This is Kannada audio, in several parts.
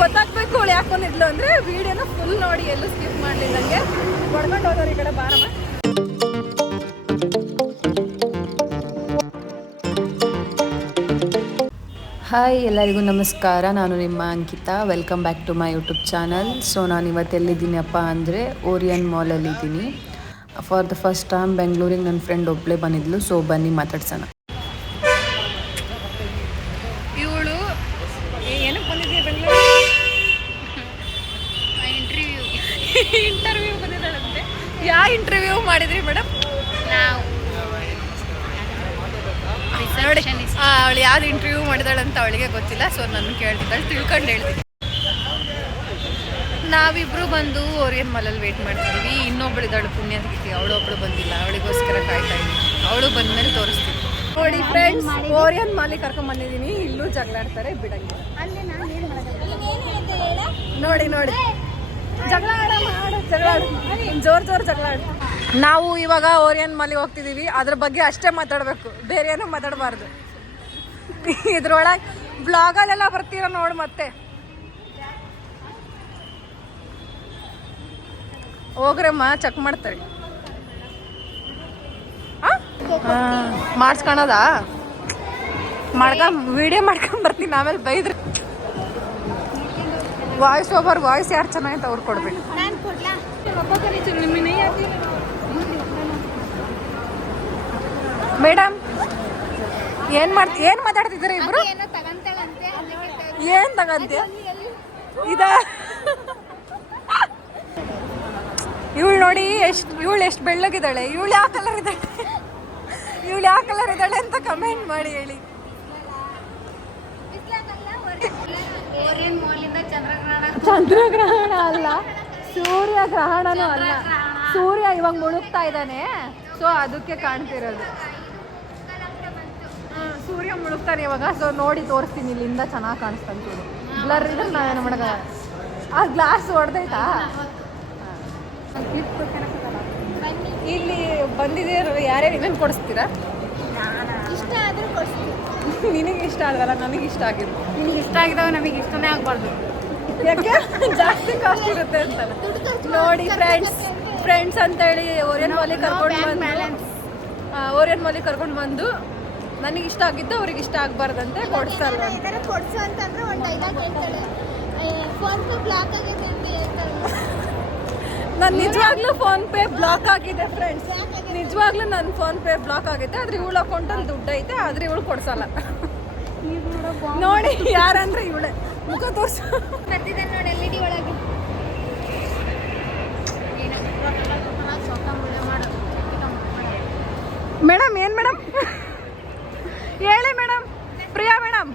ಗೊತ್ತಾಗ್ಬೇಕು ಅವಳು ಯಾಕೆ ಬಂದಿದ್ಲು ಅಂದರೆ ವಿಡಿಯೋನ ಫುಲ್ ನೋಡಿ ಎಲ್ಲೂ ಸ್ಕಿಪ್ ಮಾಡಲಿಲ್ಲಂಗೆ ಹೊಡ್ಕೊಂಡು ಹೋದವ್ರು ಈ ಕಡೆ ಬಾರಮ್ಮ. ಹಾಯ್ ಎಲ್ಲರಿಗೂ ನಮಸ್ಕಾರ, ನಾನು ನಿಮ್ಮ Ankita. Welcome back to my YouTube channel. So ನಾನು ಇವತ್ತು ಎಲ್ಲಿದ್ದೀನಪ್ಪ ಅಂದರೆ ಓರಿಯನ್ ಮಾಲಲ್ಲಿದ್ದೀನಿ. ಫಾರ್ ದ ಫಸ್ಟ್ ಟೈಮ್ ಬೆಂಗಳೂರಿಗೆ ನನ್ನ ಫ್ರೆಂಡ್ ಒಬ್ಬಳೇ ಬಂದಿದ್ಲು. ಸೊ ಬನ್ನಿ ಮಾತಾಡ್ಸೋಣ. ಇವಳು ಏನಕ್ಕೆ ಬಂದಿದ್ದೀಯ ಬೆಂಗಳೂರು? ಇಂಟರ್ವ್ಯೂ ಬಂದಿದ್ದಾಳಂತೆ. ಯಾವ ಇಂಟರ್ವ್ಯೂ ಮಾಡಿದ್ರಿ ಮೇಡಮ್? ನಾವು ಅವಳು ಯಾವ್ದು ಇಂಟರ್ವ್ಯೂ ಮಾಡಿದಾಳಂತ ಅವಳಿಗೆ ಗೊತ್ತಿಲ್ಲ. ಸೊ ನನ್ನ ಕೇಳ್ತಿದ್ದಾಳೆ, ತಿಳ್ಕೊಂಡು ಹೇಳ್ತೀನಿ. ನಾವಿಬ್ರು ಬಂದು ಓರಿಯನ್ ಮಾಲಲ್ಲಿ ವೇಟ್ ಮಾಡ್ತಿದ್ದೀವಿ. ಇನ್ನೊಬ್ಬಳಿದ್ದಾಳು ಪುಣ್ಯತಿಥಿ, ಅವಳೊಬ್ಳು ಬಂದಿಲ್ಲ, ಅವಳಿಗೋಸ್ಕರ ಕಾಯ್ತಾ ಇದ್ದೀನಿ. ಅವಳು ಬಂದ್ಮೇಲೆ ತೋರಿಸ್ತೀನಿ. ನೋಡಿ ಫ್ರೆಂಡ್ಸ್, ಓರಿಯನ್ ಮಾಲಿಗೆ ಕರ್ಕೊಂಡ್ ಬಂದಿದ್ದೀನಿ. ಇಲ್ಲೂ ಜಗಳಾಡ್ತಾರೆ, ಬಿಡಂಗಿಲ್ಲ. ನೋಡಿ ನೋಡಿ ಜಗಳ ಜಗಳ ಜೋರ್ ಜಗಳ. ನಾವು ಇವಾಗ ಓರಿಯನ್ ಮಾಲಿಗೆ ಹೋಗ್ತಿದೀವಿ. ಅದ್ರ ಬಗ್ಗೆ ಅಷ್ಟೇ ಮಾತಾಡ್ಬೇಕು, ಬೇರೆ ಏನೂ ಮಾತಾಡಬಾರ್ದು. ಇದ್ರೊಳಗೆ ಬ್ಲಾಗಲ್ಲೆಲ್ಲ ಬರ್ತೀರ ನೋಡಿ. ಮತ್ತೆ ಹೋಗ್ರಮ್ಮ, ಚೆಕ್ ಮಾಡ್ತಾರೆ. ಮಾಡಿಸ್ಕೊಳದ ವಿಡಿಯೋ ಮಾಡ್ಕೊಂಡ್ ಬರ್ತೀನಿ. ಆಮೇಲೆ ಬೈದ್ರಿ. ವಾಯ್ಸ್ ಓವರ್ ವಾಯ್ಸ್ ಯಾರು ಚೆನ್ನಾಗಿತ್ತು ಅವ್ರು ಕೊಡ್ಬೇಕು. ಮೇಡಮ್ ಏನ್ ಮಾತಾಡ್ತಿದ್ದೀರಾ ಇಬ್ರು? ಏನ್ ತಗಂತೆ ಇದ? ಇವಳು ನೋಡಿ ಇವಳು ಎಷ್ಟು ಬೆಳ್ಳಗಿದ್ದಾಳೆ. ಇವಳು ಯಾವ ಕಲರ್ ಇದ್ದಾಳೆ ಅಂತ ಕಮೆಂಟ್ ಮಾಡಿ ಹೇಳಿ. ಚಂದ್ರಗ್ರಹಣ ಅಲ್ಲ, ಸೂರ್ಯಗ್ರಹಣನೂ ಅಲ್ಲ. ಸೂರ್ಯ ಇವಾಗ ಮುಳುಗ್ತಾ ಇದ್ದಾನೆ, ಸೊ ಅದಕ್ಕೆ ಕಾಣ್ತಿರೋದು. ಸೂರ್ಯ ಮುಳುಗ್ತಾನೆ ಇವಾಗ. ಸೊ ನೋಡಿ ತೋರಿಸ್ತೀನಿ, ಇಲ್ಲಿಂದ ಚೆನ್ನಾಗಿ ಕಾಣಿಸ್ತಾನೆ. ಚೂರು ಬ್ಲರ್ ಇದ್ರೆ ನಾವೇನು ಮಾಡಕ. ಆ ಗ್ಲಾಸ್ ಹೊಡೆದೈತಾ? ಇಲ್ಲಿ ಬಂದಿದ್ದೀರ ಯಾರ್ಯಾರು ಇನ್ನೇನು ಕೊಡಿಸ್ತೀರಾ? ಇಷ್ಟ ಆದ್ರೂ ಕೊಡ್ಸ್ತೀವಿ. ನಿನಗೆ ಇಷ್ಟ ಆದವಲ್ಲ, ನನಗೆ ಇಷ್ಟ ಆಗಿದ್ದು. ನಿನಗೆ ಇಷ್ಟ ಆಗಿದಾವೆ, ನಮಗೆ ಇಷ್ಟನೇ ಆಗಬಾರ್ದು. ಯಾಕೆ? ಜಾಸ್ತಿ ಕಾಸ್ಟ್ ಇರುತ್ತೆ ಅಂತ. ನೋಡಿ ಫ್ರೆಂಡ್ಸ್ ಅಂತೇಳಿ ಓರಿಯನ್ ಮಾಲಿಗೆ ಕರ್ಕೊಂಡು ಬಂದು ನನಗೆ ಇಷ್ಟ ಆಗಿದ್ದು ಅವ್ರಿಗೆ ಇಷ್ಟ ಆಗಬಾರ್ದಂತೆ ಕೊಡ್ಸಲ್ಲ. ಕೊಡ್ಸು ಅಂತಂದ್ರೆ ಒಂದು ಡೈಲಾಗ್ ಹೇಳ್ತಾಳೆ, ಫೋನ್ ಪೇ ಬ್ಲಾಕ್ ಆಗಿದೆ ಅಂತ ಹೇಳ್ತಾಳೆ. ನಾನು ನಿಜವಾಗ್ಲೂ ಫೋನ್ ಪೇ ಬ್ಲಾಕ್ ಆಗಿದೆ ಫ್ರೆಂಡ್ಸ್. ನಿಜವಾಗ್ಲೂ ನನ್ನ ಫೋನ್ ಪೇ ಬ್ಲಾಕ್ ಆಗಿದೆ. ಆದ್ರೆ ಇವಳ ಅಕೌಂಟಲ್ಲಿ ದುಡ್ಡು ಐತೆ, ಆದ್ರೆ ಇವಳು ಕೊಡ್ಸಲ್ಲ. ನೋಡಿ ಯಾರಂದ್ರೆ ಇವಳೆ. ಮುಖ ತೋರ್ಸು. ಬರ್ತಿದ್ದಾನೆ ನೋಡಿ LED ಒಳಗೆ. ಮೇಡಮ್ ಏನ್ ಮೇಡಮ್ ಹೇಳಿ ಮೇಡಮ್? ಪ್ರಿಯಾ ಮೇಡಮ್.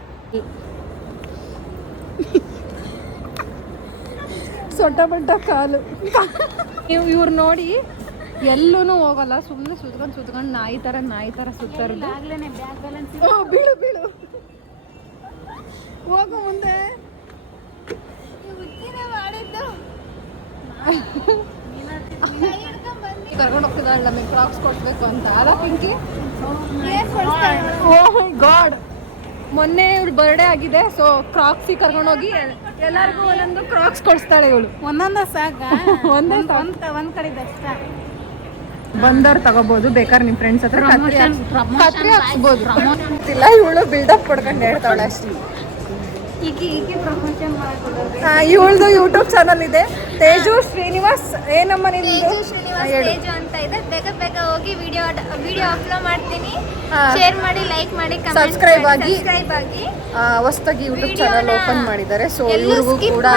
ಸೊಟ್ಟ ಬಟ್ಟ ಕಾಲು. ಇವ್ರು ನೋಡಿ ಎಲ್ಲೂ ಹೋಗಲ್ಲ, ಸುಮ್ಮನೆ ಸುತ್ಕೊಂಡು ನಾಯಿ ತರ ಸುತ್ತಾರದು. ಬೀಳು ಹೋಗು ಮುಂದೆ. ಕರ್ಕೊಂಡು ಹೋಗ್ತಿದ್ದಾಳೆ ನಮಗೆ ಕ್ರಾಕ್ಸ್ ಕೊಡ್ಬೇಕು ಅಂತ. ಅಲ್ಲ ಪಿಂಕಿ? ಓಹ್ ಗಾಡ್, ಮೊನ್ನೆ ಇವಳು ಬರ್ಡೇ ಆಗಿದೆ. ಸೊ ಕ್ರಾಕ್ಸಿಗೆ ಕರ್ಕೊಂಡೋಗಿ ಎಲ್ಲರಿಗೂ ಒಂದೊಂದು ಕ್ರಾಕ್ಸ್ ಕೊಡಿಸ್ತಾಳೆ ಇವಳು. ಒಂದೊಂದು ಸಾಕ, ಒಂದ್ ಕಡೆ ಅಷ್ಟ. ಬಂದವ್ರು ತಗೋಬಹುದು, ಬೇಕಾದ್ರೆ ನಿಮ್ಮ ಫ್ರೆಂಡ್ಸ್ ಹತ್ರ ಕತ್ರಿ ಹಾಕ್ಸ್ಬೋದು. ಇಲ್ಲ ಇವಳು ಬಿಲ್ಡಪ್ ಕೊಡ್ಕೊಂಡು ಹೇಳ್ತಾಳೆ ಅಷ್ಟೇ. ಇವಳದು ಯೂಟ್ಯೂಬ್ ಚಾನಲ್ ಇದೆ, ತೇಜು ಶ್ರೀನಿವಾಸ್. ಏನಮ್ಮ ನಿಮ್ದು? ತೇಜು ಅಂತ ಇದೆ. ಬೇಗ ಹೋಗಿ ವಿಡಿಯೋ ಅಪ್ಲೋಡ್ ಮಾಡ್ತೀನಿ. ಶೇರ್ ಮಾಡಿ, ಲೈಕ್ ಮಾಡಿ, ಸಬ್ಸ್ಕ್ರೈಬ್ ಆಗಿ. ಹೊಸದಾಗಿ ಯೂಟ್ಯೂಬ್ ಚಾನಲ್ ಓಪನ್ ಮಾಡಿದ್ದಾರೆ. ಸೊ ಇವ್ರಿಗೂ ಕೂಡ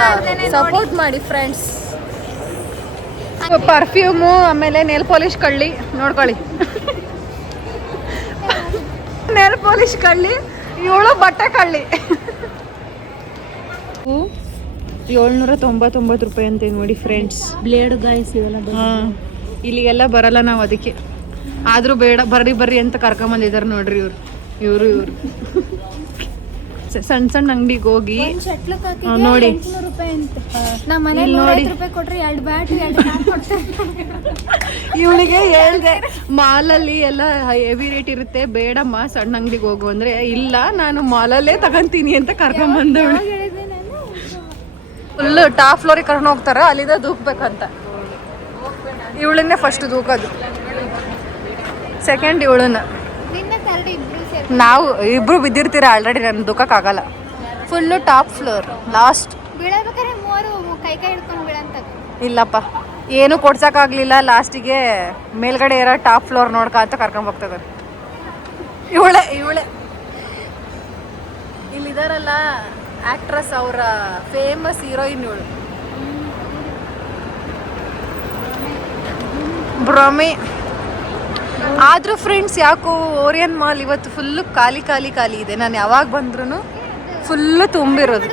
ಸಪೋರ್ಟ್ ಮಾಡಿ ಫ್ರೆಂಡ್ಸ್. ಪರ್ಫ್ಯೂಮು, ಆಮೇಲೆ ನೇಲ್ ಪಾಲಿಶ್ ಕಳ್ಳಿ ನೋಡ್ಕೊಳ್ಳಿ. ನೇಲ್ ಪಾಲಿಶ್ ಕಳ್ಳಿ, ಇವಳು ಬಟ್ಟೆ ಕಳ್ಳಿ. 799 ರೂಪಾಯಿ ಅಂತ ನೋಡಿ ಫ್ರೆಂಡ್ಸ್. ಬ್ಲೇಡ್ ಗಾಯ್ಸ್ ಇವೆಲ್ಲ. ಇಲ್ಲಿಗೆಲ್ಲ ಬರಲ್ಲ ನಾವು, ಅದಕ್ಕೆ. ಆದ್ರೂ ಬೇಡ, ಬರ್ರಿ ಅಂತ ಕರ್ಕೊಂಬಂದಿದ್ದಾರೆ ನೋಡ್ರಿ ಇವರು. ಸಣ್ಣ ಅಂಗಡಿಗೆ ಹೋಗಿ ನೋಡಿ. ನಮ್ಮ ಮನೇಲಿ ನೋಡಿ, 150 ರೂಪಾಯಿ ಕೊಟ್ರೆ 2 ಬ್ಯಾಟ್ 2 ಕೊಡ್ತಾರೆ. ಇವಳಿಗೆ ಹೇಳಿದೆ ಮಾಲಲ್ಲಿ ಎಲ್ಲ ಹೆವಿ ರೇಟ್ ಇರುತ್ತೆ, ಬೇಡಮ್ಮ ಸಣ್ಣ ಅಂಗಡಿಗೆ ಹೋಗು ಅಂದ್ರೆ, ಇಲ್ಲ ನಾನು ಮಾಲಲ್ಲೇ ತಗೊಂತೀನಿ ಅಂತ ಕರ್ಕೊಂಬಂದವಳು. ಫುಲ್ ಟಾಪ್ ಫ್ಲೋರಿಗೆ ಕರ್ಕೊಂಡು ಹೋಗ್ತಾರ, ಅಲ್ಲಿಂದ ದೂಕ್ಬೇಕಂತ. ಇವಳನ್ನೇ ಫಸ್ಟ್ ದೂಕೋದು, ಸೆಕೆಂಡ್ ಇವಳನ್ನ. ನಾವು ಇಬ್ರು ಬಿದ್ದಿರ್ತೀರ ಆಲ್ರೆಡಿ, ನಾನು ದೂಕಕ್ಕಾಗಲ್ಲ. Full top floor last. ಬೀಳಬೇಕಾದ್ರೆ ಮೂವರು ಕೈ ಹಿಡ್ಕೊಂಡು ಬೀಳಂತದ್ದು. ಇಲ್ಲಪ್ಪ, ಏನು ಕೊಡ್ಸಕ್ಕಾಗ್ಲಿಲ್ಲ. ಲಾಸ್ಟಿಗೆ ಮೇಲ್ಗಡೆ ಇರೋ ಟಾಪ್ ಫ್ಲೋರ್ ನೋಡ್ಕ ಅಂತ ಕರ್ಕೊಂಡ್ ಹೋಗ್ತದೆ. ಇವಳೆ ಇಲ್ಲಿದಾರಲ್ಲ ಆಕ್ಟ್ರೆಸ್, ಅವರ ಫೇಮಸ್ ಹೀರೋಯಿನ್ ಇವಳು, ಭ್ರಮೆ. ಆದ್ರೂ ಫ್ರೆಂಡ್ಸ್, ಯಾಕೋ ಓರಿಯನ್ ಮಾಲ್ ಇವತ್ತು ಫುಲ್ಲು ಖಾಲಿ ಇದೆ. ನಾನು ಯಾವಾಗ ಬಂದ್ರೂ ಫುಲ್ಲು ತುಂಬಿರೋದು.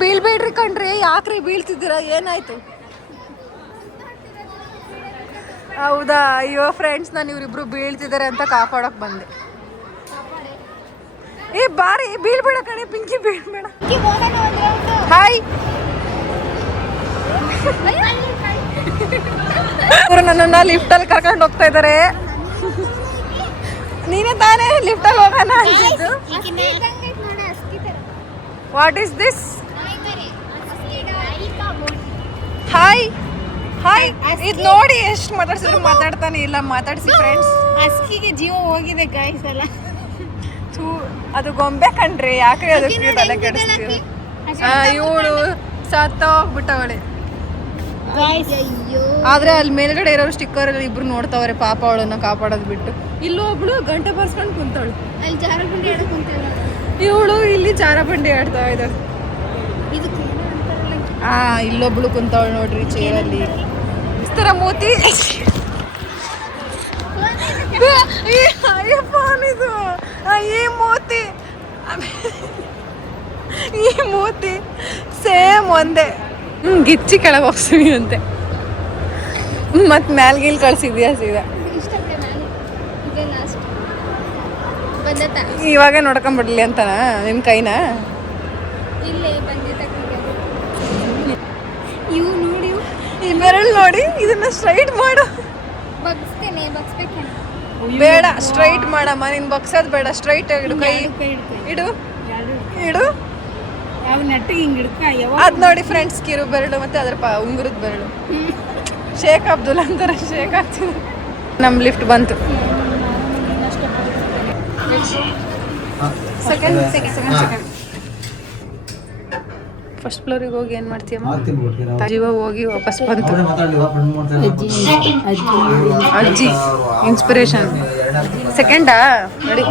ಬೀಳ್ಬೇಡ್ರಿ ಕಣ್ರಿ, ಯಾಕ್ರಿ ಬೀಳ್ತಿದ್ದೀರಾ, ಏನಾಯ್ತು? ಹೌದಾ, ಅಯ್ಯೋ ಫ್ರೆಂಡ್ಸ್, ನಾನು ಇವರಿಬ್ರು ಬೀಳ್ತಿದ್ದಾರೆ ಅಂತ ಕಾಪಾಡಕ್ ಬಂದೆ. ಬಾರಿ, ಬೀಳ್ಬೇಡ ಕಣೆ ಪಿಂಕಿ, ಬೀಳ್ಬೇಡ. ಹಾಯ್. ಇವರು ನನ್ನನ್ನ ಲಿಫ್ಟಲ್ಲಿ ಕರ್ಕೊಂಡು ಹೋಗ್ತಾ ಇದ್ದಾರೆ. ನೀನೇ ತಾನೇ ಲಿಫ್ಟಲ್ಲಿ ಹೋಗೋಣ ಅಂತಿದ್ದು. What is this? Hi hi. ಇದು ನೋಡಿ ಎಷ್ಟು ಮಾತಾಡ್ಸಿದ್ರು ಮಾತಾಡ್ತಾನೆ ಇಲ್ಲ. ಮಾತಾಡ್ಸಿ ಫ್ರೆಂಡ್ಸ್. ಅಸ್ಕಿಗೆ ಜೀವ ಹೋಗಿದೆ ಗಾಯ್ಸ್ ಎಲ್ಲ. ಅದು ಗೊಂಬೆ ಕಣ್ರಿ, ಯಾಕ್ರಿ ಅದಕ್ಕೆ ತಲೆ ಕೆಡಿಸ್ತೀವಿ? ಇವಳು ಸತ್ತ ಹೋಗ್ಬಿಟ್ಟವಳೆ. ಆದ್ರೆ ಅಲ್ಲಿ ಮೇಲ್ಗಡೆ ಇರೋರು ಸ್ಟಿಕ್ಕರ್ ಎಲ್ಲ ಇಬ್ರು ನೋಡ್ತಾವ್ರೆ, ಪಾಪ ಅವಳನ್ನ ಕಾಪಾಡೋದು ಬಿಟ್ಟು. ಇಲ್ಲೊಬ್ಳು ಗಂಟೆ ಬರ್ಸ್ಕೊಂಡು ಕುಂತವಳು, ಅಲ್ಲಿ ಜಾರಬಂಡಿ ಆಡಕ್ ಕುಂತೇಳ. ಇವಳು ಇಲ್ಲಿ ಜಾರಬಂಡಿ ಆಡ್ತಾ ಇದ್ದಾಳೆ. ಇಲ್ಲೊಬ್ಳು ಕುಂತವಳು ನೋಡ್ರಿ ಚೇರಲ್ಲಿ, ಇಸ್ತರ ಮೂತಿ. ಇದು ಈ ಮೂತಿ ಸೇಮ್ ಒಂದೇ. ಗಿಚ್ಚಿ ಕೆಳಗೆ ಹೋಗ್ತೀವಿ ಅಂತೆ, ಮತ್ ಮ್ಯಾಲ್ಗೀಲ್ ಕಳ್ಸಿದ್ಯಾ ಸೀದಾ. ಇವಾಗ ನೋಡ್ಕೊಂಡ್ಬಿಡ್ಲಿ ಅಂತನ ನಿನ್ ಕೈನ. ಇವು ನೋಡಿ, ಈ ಬೆರಳು ನೋಡಿ, ಇದನ್ನ ಸ್ಟ್ರೈಟ್ ಮಾಡು. ಬೇಡ, ಸ್ಟ್ರೈಟ್ ಮಾಡಮ್ಮ. ನೀನ್ ಬಗ್ಸೋದ್ ಬೇಡ, ಸ್ಟ್ರೈಟ್ ಇಡು. ಕೈ ಇಡು ಇಡು. ಅದ್ ನೋಡಿ ಫ್ರೆಂಡ್ಸ್, ಕಿರು ಬೆರಳು ಮತ್ತೆ ಅದ್ರ ಉಂಗುರದ ಬೆರಳು. ಶೇಖ್ ಅಬ್ದುಲ್ ಅಂತಾರ, ಶೇಖ್ ಆಗ್ತಿದೆ. ನಮ್ ಲಿಫ್ಟ್ ಬಂತು. ಸೆಕೆಂಡ್ ಫಸ್ಟ್ ಫ್ಲೋರಿಗೆ ಹೋಗಿ ಏನ್ ಮಾಡ್ತೀಯಮ್ಮ? ಜೀವ ಹೋಗಿ ವಾಪಸ್ ಬಂತು. ಅಜ್ಜಿ ಇನ್ಸ್ಪಿರೇಷನ್. ಸೆಕೆಂಡಾ ನೋಡಿ,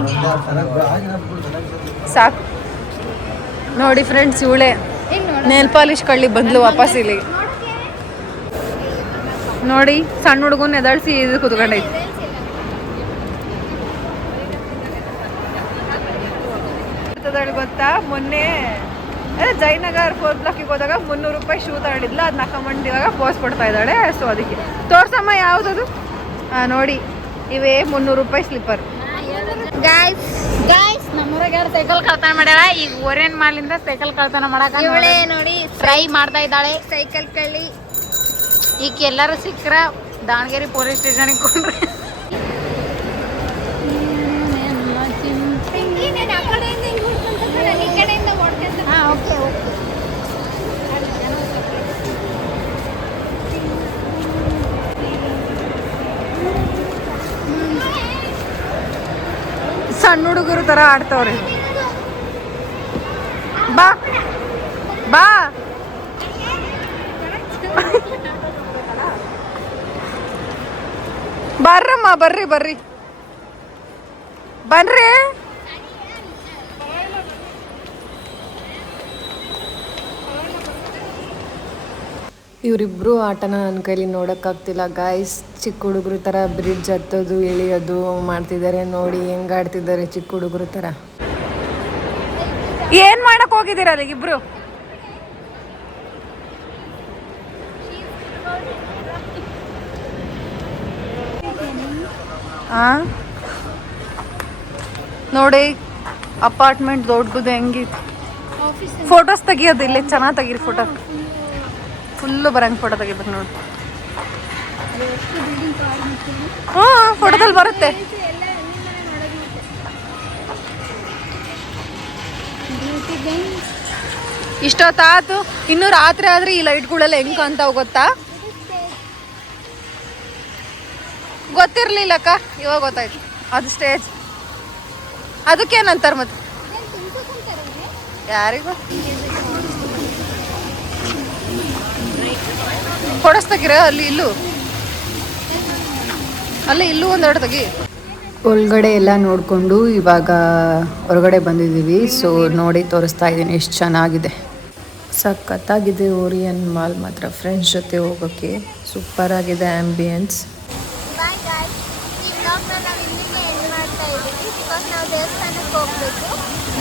ಸಾಕು ನೋಡಿ ಫ್ರೆಂಡ್ಸ್. ಇವಳೆ ನೇಲ್ ಪಾಲಿಶ್ ಕಳ್ಳಿ ಬಂದ್ಲು ವಾಪಸ್ ಇಲ್ಲಿ ನೋಡಿ. ಸಣ್ಣ ಹುಡುಗನ ಎದಾಳ್ಸಿ ಇದು ಕುತ್ಕೊಂಡೈತಿ. ಗೊತ್ತಾ, ಮೊನ್ನೆ ಜಯನಗರ್ 4th ಬ್ಲಾಕಿಗೆ ಹೋದಾಗ 300 ರೂಪಾಯಿ ಶೂ ತಗೊಂಡಿದ್ಲ, ಅದನ್ನ ಹಾಕೊಂಡ್ ಇವಾಗ ಪೋಸ್ ಕೊಡ್ತಾ ಇದ್ದಾಳೆ. ಸೊ ಅದಕ್ಕೆ ತೋರ್ಸಮ್ಮ ಯಾವ್ದದು. ನೋಡಿ, ಇವೇ 300 ರೂಪಾಯಿ ಸ್ಲಿಪ್ಪರ್. ಗಾಯ್ಸ್ ನಮ್ಮೂರಾಗ ಯಾರು ಸೈಕಲ್ ಕಳ್ತನ ಮಾಡ್ಯಾಳ. ಈಗ ಓರಿಯನ್ ಮಾಲಿಂದ ಸೈಕಲ್ ಕಳ್ತನ ಮಾಡಕ ಇವಳೆ ನೋಡಿ ಟ್ರೈ ಮಾಡ್ತಾ ಇದ್ದಾಳೆ. ಸೈಕಲ್ ಕಳ್ಳಿ. ಈಗ ಎಲ್ಲರೂ ಸಿಕ್ಕ್ರ ದಾವಣಗೆರೆ ಪೊಲೀಸ್ ಸ್ಟೇಷನ್ಗೆ ಕೊಂಡ್ರೆ. ಸಣ್ಣ ಹುಡುಗರು ತರ ಆಡ್ತವ್ರೆ. ಬಾ ಬಾ ಬರ್ರಮ್ಮ, ಬರ್ರಿ ಬರ್ರಿ ಬನ್ರಿ. ಇವರಿಬ್ರು ಆಟನ ನನ್ನ ಕೈಲಿ ನೋಡೋಕ್ಕಾಗ್ತಿಲ್ಲ ಗಾಯ್ಸ್. ಚಿಕ್ಕ ಹುಡುಗರು ಥರ ಬ್ರಿಡ್ಜ್ ಹತ್ತೋದು ಇಳಿಯೋದು ಮಾಡ್ತಿದ್ದಾರೆ. ನೋಡಿ ಹೆಂಗ್ ಆಡ್ತಿದ್ದಾರೆ ಚಿಕ್ಕ ಹುಡುಗರು ಥರ. ಏನ್ ಮಾಡಕ್ ಹೋಗಿದ್ದೀರ ಅಲ್ಲಿ ಇಬ್ರು? ನೋಡಿ ಅಪಾರ್ಟ್ಮೆಂಟ್ ದೊಡ್ಡದು ಹೆಂಗಿತ್ತು. ಫೋಟೋಸ್ ತೆಗಿಯೋದು ಇಲ್ಲೇ ಚೆನ್ನಾಗಿ ತೆಗೀರಿ. ಫೋಟೋ ಫುಲ್ಲು ಬರಂಗೆ ಫೋಟೋ ತೆಗಿಬೇಕು ನೋಡಿ. ಫೋಟೋದಲ್ಲಿ ಬರುತ್ತೆ. ಕೂತಿದ್ದೇನೆ. ಇಷ್ಟೊತ್ತಾತು. ಇನ್ನು ರಾತ್ರಿ ಆದ್ರೆ ಈ ಲೈಟ್ಗಳೆಲ್ಲ ಹೆಂಗ್ ಕಾಣ್ತಾವ ಗೊತ್ತಾ? ಗೊತ್ತಿರ್ಲಿಲ್ಲಕ್ಕ, ಇವಾಗ ಗೊತ್ತಾಯ್ತು. ಅದು ಸ್ಟೇಜ್. ಅದಕ್ಕೇನಂತಾರ ಮತ್ತೆ? ಯಾರಿಗೂ ಕೊಡಸ್ತಾಗಿರ ಅಲ್ಲಿ ಇಲ್ಲೂ ಅಲ್ಲಿ ಇಲ್ಲೂ ಒಂದೆರಡು ತೆಗಿ. ಒಳಗಡೆ ಎಲ್ಲ ನೋಡಿಕೊಂಡು ಇವಾಗ ಹೊರಗಡೆ ಬಂದಿದ್ದೀವಿ. ಸೊ ನೋಡಿ ತೋರಿಸ್ತಾ ಇದ್ದೀನಿ ಎಷ್ಟು ಚೆನ್ನಾಗಿದೆ. ಸಖತ್ತಾಗಿದೆ ಓರಿಯನ್ ಮಾಲ್ ಮಾತ್ರ. ಫ್ರೆಂಡ್ಸ್ ಜೊತೆ ಹೋಗೋಕ್ಕೆ ಸೂಪರ್ ಆಗಿದೆ ಆ್ಯಂಬಿಯನ್ಸ್. ಬಾಯ್ ಗಾಯ್ಸ್, ಈ ವ್ಲಾಗ್ನ ನಾವು ಇಲ್ಲಿಗೆ ಎಂಡ್ ಮಾಡ್ತಾ ಇದ್ದೀವಿ. ಬಿಕಾಸ್ ನಾವು ದೇವಸ್ಥಾನಕ್ಕೆ ಹೋಗಬೇಕು.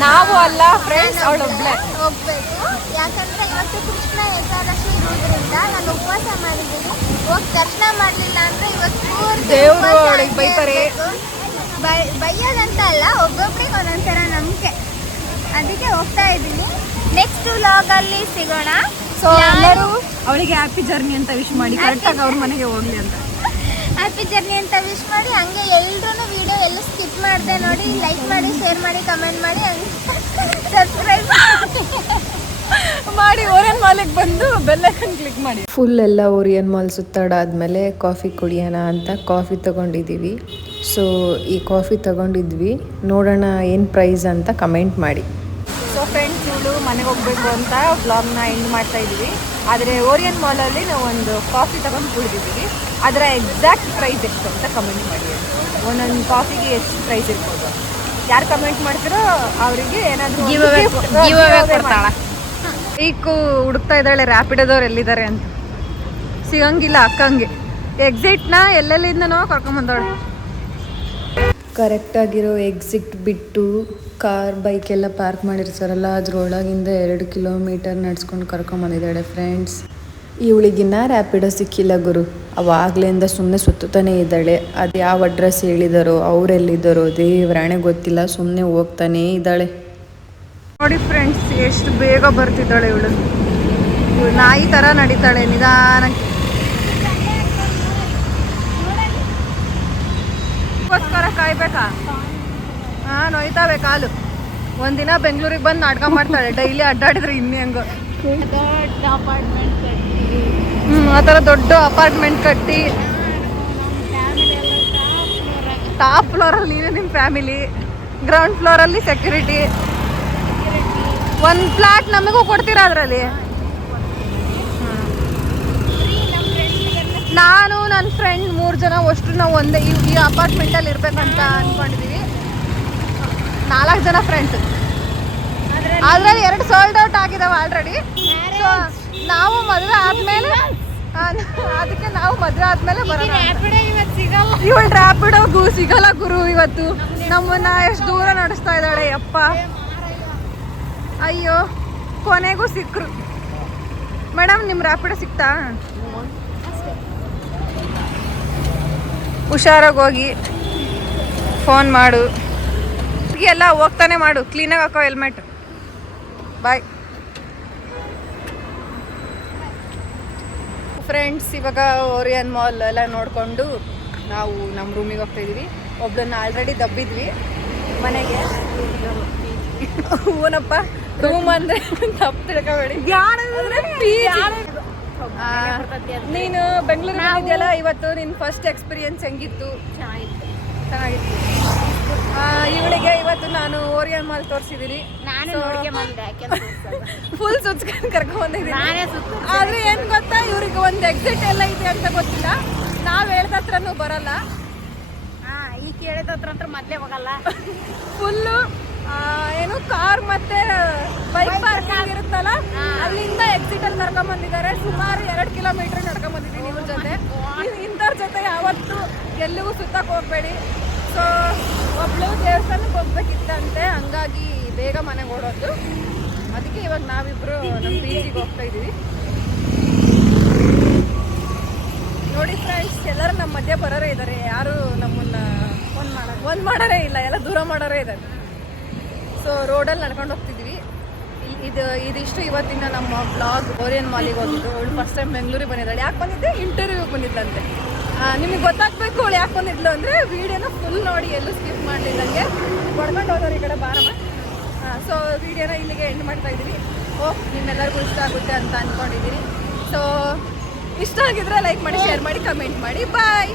ನಾವು ಅಲ್ಲ ಫ್ರೆಂಡ್ಸ್, ಅವಳೊಬ್ಳೆ ಹೋಗ್ಬೇಕು. ಯಾಕಂದ್ರೆ ಇವತ್ತು ಕೃಷ್ಣ ಏಕಾದಶಿ ಇರೋದ್ರಿಂದ ನಾನು ಉಪವಾಸ ಮಾಡಿದ್ದೀನಿ. ಹೋಗಿ ದರ್ಶನ ಮಾಡಲಿಲ್ಲ ಅಂದ್ರೆ ಇವತ್ತು ಪೂರ್ತಿ ದೇವ್ರು ಉಪವಾಸ ಅವಳಿಗೆ ಬೈತಾರೆ. ಬೈಯೋದಂತ ಅಲ್ಲ, ಒಬ್ಬೊಬ್ರಿಗೆ ಒಂದೊಂಥರ ನಂಬಿಕೆ. ಅದಕ್ಕೆ ಹೋಗ್ತಾ ಇದ್ದೀನಿ. ನೆಕ್ಸ್ಟ್ ವ್ಲಾಗಲ್ಲಿ ಸಿಗೋಣ. ಸೊ ಎಲ್ಲರೂ ಅವಳಿಗೆ ಹ್ಯಾಪಿ ಜರ್ನಿ ಅಂತ ವಿಶ್ ಮಾಡಿ, ಕರೆಕ್ಟಾಗಿ ಅವ್ರ ಮನೆಗೆ ಹೋಗ್ಲಿ ಅಂತ. ಹ್ಯಾಪಿ ಜರ್ನಿ ಅಂತ ವಿಶ್ ಮಾಡಿ. ಹಂಗೆ ಎಲ್ರೂ ವಿಡಿಯೋ ಎಲ್ಲ ಸ್ಕಿಪ್ ಮಾಡಿದೆ ನೋಡಿ. ಲೈಕ್ ಮಾಡಿ, ಶೇರ್ ಮಾಡಿ, ಕಮೆಂಟ್ ಮಾಡಿ, ಸಬ್ಸ್ಕ್ರೈಬ್ ಮಾಡಿ. ಓರಿಯನ್ ಮಾಲಿಗೆ ಬಂದು ಬೆಲ್ ಐಕಾನ್ ಕ್ಲಿಕ್ ಮಾಡಿ. ಫುಲ್ ಎಲ್ಲ ಓರಿಯನ್ ಮಾಲ್ ಸುತ್ತಾಡಾದ್ಮೇಲೆ ಕಾಫಿ ಕುಡಿಯೋಣ ಅಂತ ಕಾಫಿ ತಗೊಂಡಿದ್ದೀವಿ. ಸೊ ಈ ಕಾಫಿ ತಗೊಂಡಿದ್ವಿ, ನೋಡೋಣ ಏನು ಪ್ರೈಸ್ ಅಂತ ಕಮೆಂಟ್ ಮಾಡಿ. ಸೊ ಫ್ರೆಂಡ್ಸ್, ಇವಳು ಮನೆಗೆ ಹೋಗ್ಬೇಕು ಅಂತ ವ್ಲಾಗ್ನ ಎಂಡ್ ಮಾಡ್ತಾ ಇದ್ದೀವಿ. ಆದರೆ ಓರಿಯನ್ ಮಾಲಲ್ಲಿ ನಾವು ಒಂದು ಕಾಫಿ ತಗೊಂಡು ಕುಡಿದಿದ್ದೀವಿ. ಅದರ ಎಕ್ಸಾಕ್ಟ್ ಪ್ರೈಸ್ ಎಷ್ಟು ಅಂತ ಕಮೆಂಟ್ ಮಾಡಿ. ಒಂದೊಂದು ಕಾಫಿಗೆ ಎಷ್ಟು ಪ್ರೈಸ್ ಇರ್ಬೋದು, ಯಾರು ಕಮೆಂಟ್ ಮಾಡ್ತೀರೋ ಅವರಿಗೆ ಏನಾದರೂ ಈಕು ಹುಡುಕ್ತಾ ಇದ್ದಾಳೆ ರ್ಯಾಪಿಡೋದವ್ರು ಎಲ್ಲಿದ್ದಾರೆ ಅಂತ. ಸಿಗಂಗಿಲ್ಲ ಅಕ್ಕಂಗೆ. ಎಕ್ಸಿಟ್ನ ಎಲ್ಲೆಲ್ಲಿಂದನೋ ಕರ್ಕೊಂಬಂದವಳೆ. ಕರೆಕ್ಟಾಗಿರೋ ಎಕ್ಸಿಟ್ ಬಿಟ್ಟು ಕಾರ್ ಬೈಕ್ ಎಲ್ಲ ಪಾರ್ಕ್ ಮಾಡಿರ್ತಾರಲ್ಲ, ಅದ್ರೊಳಗಿಂದ 2 ಕಿಲೋಮೀಟರ್ ನಡ್ಸ್ಕೊಂಡು ಕರ್ಕೊಂಬಂದಿದ್ದಾಳೆ ಫ್ರೆಂಡ್ಸ್. ಇವಳಿಗಿನ್ನ ರ್ಯಾಪಿಡೋ ಸಿಕ್ಕಿಲ್ಲ ಗುರು. ಅವಾಗಲಿಂದ ಸುಮ್ಮನೆ ಸುತ್ತಾನೆ ಇದ್ದಾಳೆ. ಅದು ಯಾವ ಅಡ್ರೆಸ್ ಹೇಳಿದಾರೋ, ಅವರೆಲ್ಲಿದ್ದಾರೋ ದೇವರಾಣೆ ಗೊತ್ತಿಲ್ಲ, ಸುಮ್ಮನೆ ಹೋಗ್ತಾನೇ ಇದ್ದಾಳೆ. ನೋಡಿ ಫ್ರೆಂಡ್ಸ್, ಎಷ್ಟು ಬೇಗ ಬರ್ತಿದ್ದಾಳೆ ಇವಳು. ನಾಯಿ ಥರ ನಡೀತಾಳೆ ನಿಧಾನಕ್ಕೆ. ಗೋಸ್ಕರ ಕಾಯ್ಬೇಕಾ? ಹಾಂ, ನೋಯ್ತಾವೆ ಕಾಲು. ಒಂದಿನ ಬೆಂಗಳೂರಿಗೆ ಬಂದು ನಾಟಕ ಮಾಡ್ತಾಳೆ. ಡೈಲಿ ಅಡ್ಡಾಡಿದ್ರೆ ಇನ್ನೇ ಹಂಗ. ದೊಡ್ಡ ಅಪಾರ್ಟ್ಮೆಂಟ್ ಕಟ್ಟಿ, ಆ ಥರ ದೊಡ್ಡ ಅಪಾರ್ಟ್ಮೆಂಟ್ ಕಟ್ಟಿ, ಟಾಪ್ ಫ್ಲೋರಲ್ಲಿ ನೀನು ನಿಮ್ಮ ಫ್ಯಾಮಿಲಿ, ಗ್ರೌಂಡ್ ಫ್ಲೋರಲ್ಲಿ ಸೆಕ್ಯೂರಿಟಿ. ಒಂದು ಫ್ಲಾಟ್ ನಮಗೂ ಕೊಡ್ತೀರಾ ಅದರಲ್ಲಿ? ನಾನು ನನ್ನ ಫ್ರೆಂಡ್ 3 ಜನ ಅಷ್ಟು ನಾವು ಒಂದೇ ಈ ಅಪಾರ್ಟ್ಮೆಂಟಲ್ಲಿ ಇರ್ಬೇಕಂತ ಅಂದ್ಕೊಂಡಿದ್ದೀವಿ. 4 ಜನ ಫ್ರೆಂಡ್ಸ್. ಅದರಲ್ಲಿ 2 ಸೋಲ್ಡ್ ಔಟ್ ಆಗಿದಾವೆ ಆಲ್ರೆಡಿ. ಸೊ ನಾವು ಮದುವೆ ಆದಮೇಲೆ, ಅದಕ್ಕೆ ನಾವು ಮದುವೆ ಆದಮೇಲೆ ಬರೋಣ. ಇವಳು ರ್ಯಾಪಿಡೋಗೂ ಸಿಗಲ್ಲ ಗುರು ಇವತ್ತು. ನಮ್ಮನ್ನ ಎಷ್ಟು ದೂರ ನಡೆಸ್ತಾ ಇದ್ದಾಳೆ ಯಪ್ಪ. ಅಯ್ಯೋ, ಕೊನೆಗೂ ಸಿಕ್ಕರು. ಮೇಡಮ್, ನಿಮ್ಮ ರ್ಯಾಪಿಡೋ ಸಿಕ್ತಾ? ಹುಷಾರಾಗಿ ಹೋಗಿ ಫೋನ್ ಮಾಡು. ಎಲ್ಲ ಹೋಗ್ತಾನೆ ಮಾಡು. ಕ್ಲೀನಾಗಿ ಹಾಕೋ ಹೆಲ್ಮೆಟ್. Bye friends. ಇವಾಗ ಓರಿಯನ್ ಮಾಲ್ ಎಲ್ಲ ನೋಡಿಕೊಂಡು ನಾವು ನಮ್ಮ ರೂಮಿಗೆ ಹೋಗ್ತಾ ಇದ್ದೀವಿ. ಒಬ್ಳನ್ನ ಆಲ್ರೆಡಿ ದಬ್ಬಿದ್ವಿ ಮನೆಗೆ. ಓನಪ್ಪ, ರೂಮ್ ಅಂದರೆ ತಪ್ಪು ತಿಳ್ಕೊಬೇಡಿ. ನೀನು ಬೆಂಗಳೂರಿಗೆ ಇದೆಯಲ್ಲ, ಇವತ್ತು ನಿನ್ನ ಫಸ್ಟ್ ಎಕ್ಸ್ಪೀರಿಯನ್ಸ್ ಹೆಂಗಿತ್ತು? ಚೆನ್ನಾಗಿತ್ತು. ಇವಳಿಗೆ ಇವತ್ತು ನಾನು ಓರಿಯನ್ ಮಾಲ್ ತೋರಿಸಿದ್ದೀನಿ. ಫುಲ್ ಸುಚ್ಕೊಂಡು ಕರ್ಕೊಂಡ್ಬಂದಿದ್ದೀನಿ. ಆದ್ರೆ ಏನ್ ಗೊತ್ತಾ, ಇವ್ರಿಗೆ ಒಂದು ಎಕ್ಸಿಟ್ ಎಲ್ಲ ಇದೆ ಅಂತ ಗೊತ್ತಿಲ್ಲ. ನಾವ್ ಹೇಳ್ದ ಹತ್ರನೂ ಬರಲ್ಲ. ಈ ಕೇಳಿದ ಹತ್ರ ಮೊದ್ಲೇ ಹೋಗಲ್ಲ. ಫುಲ್ಲು ಏನು ಕಾರ್ ಮತ್ತೆ ಬೈಕ್ ಪಾರ್ಕಿಂಗ್ ಇರುತ್ತಲ್ಲ, ಅಲ್ಲಿಂದ ಎಕ್ಸಿಟ್ ಅಲ್ಲಿ ಕರ್ಕೊಂಡ್ ಬಂದಿದ್ದಾರೆ. ಸುಮಾರು 2 ಕಿಲೋಮೀಟರ್ ನಡ್ಕೊಂಡ್ ಬಂದಿದ್ದೀನಿ ಇವ್ರ ಜೊತೆ. ಇಂಥವ್ರ ಜೊತೆ ಯಾವತ್ತು ಎಲ್ಲಿಗೂ ಸುತ್ತಕ್ಕೆ ಹೋಗ್ಬೇಡಿ. ಸೊ ಒಬ್ಳು ದೇವಸ್ಥಾನಕ್ಕೆ ಹೋಗ್ಬೇಕಿತ್ತಂತೆ, ಹಂಗಾಗಿ ಬೇಗ ಮನೆಗೆ ಓಡೋದು. ಅದಕ್ಕೆ ಇವಾಗ ನಾವಿಬ್ರು ನಮ್ಮ ಬೀಚಿಗೆ ಹೋಗ್ತಾ ಇದೀವಿ. ನೋಡಿ ಫ್ರೆಂಡ್ಸ್, ಎಲ್ಲರೂ ನಮ್ಮ ಮಧ್ಯೆ ಬರೋರೇ ಇದ್ದಾರೆ. ಯಾರು ನಮ್ಮನ್ನ ಒಂದ್ ಮಾಡೋರೇ ಇಲ್ಲ, ಎಲ್ಲ ದೂರ ಮಾಡೋರೇ ಇದ್ದಾರೆ. ಸೊ ರೋಡಲ್ಲಿ ನಡ್ಕೊಂಡು ಹೋಗ್ತಿದ್ವಿ. ಇದಿಷ್ಟು ಇವತ್ತಿನ ನಮ್ಮ ಬ್ಲಾಗ್. ಓರಿಯನ್ ಮಾಲಿಗೆ ಹೋಗಿದ್ದು. ಅವಳು ಫಸ್ಟ್ ಟೈಮ್ ಬೆಂಗಳೂರಿಗೆ ಬಂದಿದ್ದಾಳೆ. ಯಾಕೆ ಬಂದಿದ್ದೆ? ಇಂಟರ್ವ್ಯೂಗೆ ಬಂದಿದ್ದಂತೆ. ನಿಮಗೆ ಗೊತ್ತಾಗಬೇಕು ಅವಳು ಯಾಕೆ ಬಂದಿದ್ಲು ಅಂದರೆ, ವೀಡಿಯೋನ ಫುಲ್ ನೋಡಿ, ಎಲ್ಲೂ ಸ್ಕಿಪ್ ಮಾಡಲಿಲ್ಲಂಗೆ. ಹೊಡ್ಕೊಂಡು ಹೋದವ್ರು ಈ ಕಡೆ ಬಾರಮ್ಮ. ಸೊ ವಿಡಿಯೋನ ಇಲ್ಲಿಗೆ ಎಂಡ್ ಮಾಡ್ತಾ ಇದ್ದೀವಿ. ನಿಮ್ಮೆಲ್ಲರಿಗೂ ಇಷ್ಟ ಆಗುತ್ತೆ ಅಂತ ಅಂದ್ಕೊಂಡಿದ್ದೀನಿ. ಸೊ ಇಷ್ಟ ಆಗಿದ್ರೆ ಲೈಕ್ ಮಾಡಿ, ಶೇರ್ ಮಾಡಿ, ಕಮೆಂಟ್ ಮಾಡಿ. ಬಾಯ್.